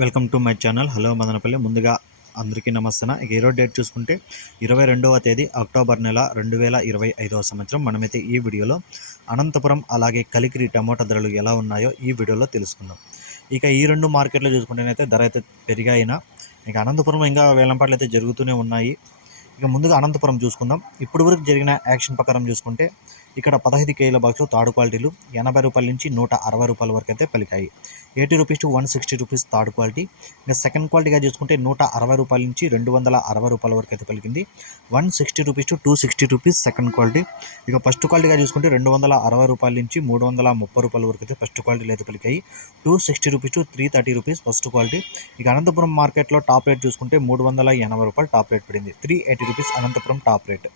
Welcome to my channel. Hello Madanapalli. ముందుగా అందరికీ నమస్తన? ఇక ఈరోజు డేట్ చూసుకుంటే ఇరవై రెండవ తేదీ అక్టోబర్ నెల రెండు వేల ఇరవై ఐదవ సంవత్సరం. మనమైతే ఈ వీడియోలో అనంతపురం అలాగే కలికిరి టమోటా ధరలు ఎలా ఉన్నాయో ఈ వీడియోలో తెలుసుకుందాం. ఇక ఈ రెండు మార్కెట్లో చూసుకుంటేనైతే ధర అయితే పెరిగాయినా ఇక అనంతపురం ఇంకా వేలంపాట్లు అయితే జరుగుతూనే ఉన్నాయి. ఇక ముందుగా అనంతపురం చూసుకుందాం. ఇప్పటి వరకు జరిగిన యాక్షన్ ప్రకారం చూసుకుంటే ఇక్కడ పదహైదు కేజీల బాక్స్లో థర్డ్ క్వాలిటీలు ఎనభై రూపాయల నుంచి నూట అరవై రూపాయల వరకు అయితే పలికాయి. Eighty rupees to one sixty rupees third quality. ఇంకా సెకండ్ క్వాలిటీగా చూసుకుంటే నూట అరవై రూపాయల నుంచి రెండు వందల అరవై రూపాయల వరకు అయితే పలికింది. One sixty rupees to two sixty rupees second quality. ఇక ఫస్ట్ క్వాలిటీగా చూసుకుంటే రెండు వందల అరవై రూపాయల నుంచి మూడు వందల ముప్పై రూపాయల వరకు అయితే ఫస్ట్ క్వాలిటీలు అయితే పలికాయి. Two sixty rupees to three thirty rupees first quality. ఇక అనంతపురం మార్కెట్లో టాప్ రేట్ చూసుకుంటే మూడు వందల ఎనభై రూపాయలు టాప్ రేట్ పడింది. Three eighty rupees Anantapuram top rate.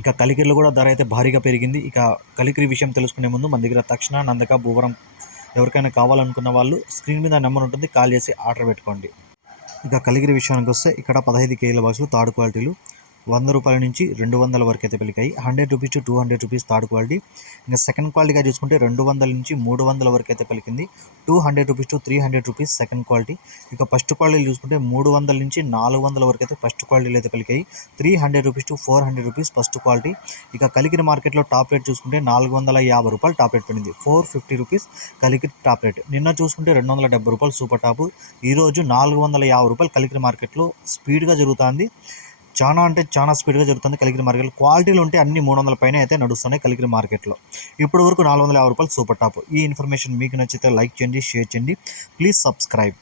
ఇక కలికిరిలో కూడా ధర అయితే భారీగా పెరిగింది. ఇక కలికిరి విషయం తెలుసుకునే ముందు మన దగ్గర తక్షణ నందక భూవరం ఎవరికైనా కావాలనుకున్న వాళ్ళు స్క్రీన్ మీద నెంబర్ ఉంటుంది. కాల్ చేసి ఆర్డర్ పెట్టుకోండి. ఇక కలిగిరి విషయానికి వస్తే ఇక్కడ పదహైదు కేజీల బాక్సులు థర్డ్ క్వాలిటీలు వంద రూపాయల నుంచి రెండు వందల వరకు అయితే పెరిగాయి. Hundred rupees to two hundred rupees third quality. ఇంకా సెకండ్ క్వాలిటీగా చూసుకుంటే రెండు వందల నుంచి మూడు వందల వరకు అయితే పలికింది. Two hundred rupees to three hundred rupees second quality. ఇక ఫస్ట్ క్వాలిటీ చూసుకుంటే మూడు వందల నుంచి నాలుగు వందల వరకు అయితే ఫస్ట్ క్వాలిటీలు అయితే పలికాయి. Three hundred rupees to four hundred rupees first quality. ఇక కలికిరి మార్కెట్లో టాప్ రేట్ చూసుకుంటే నాలుగు వందల యాభై రూపాయలు టాప్ రేట్ పడింది. Four fifty rupees Kalikiri top rate. నిన్న చూసుకుంటే రెండు వందల డెబ్బై రూపాయలు సూపర్ టాప్. ఈరోజు నాలుగు వందల యాభై రూపాయలు కలికిరి మార్కెట్లో స్పీడ్గా జరుగుతుంది. చాలా అంటే చాలా స్పీడ్గా జరుగుతుంది కలిగిరి మార్కెట్లో క్వాలిటీలు ఉంటే అన్ని మూడు వందల పైన అయితే నడుస్తున్నాయి కలిగిరి మార్కెట్లో ఇప్పటి వరకు నాలుగు వందల యాభై రూపాయలు సూపర్ టాప్. ఈ ఇన్ఫర్మేషన్ మీకు నచ్చితే లైక్ చేయండి షేర్ చేయండి. Please subscribe.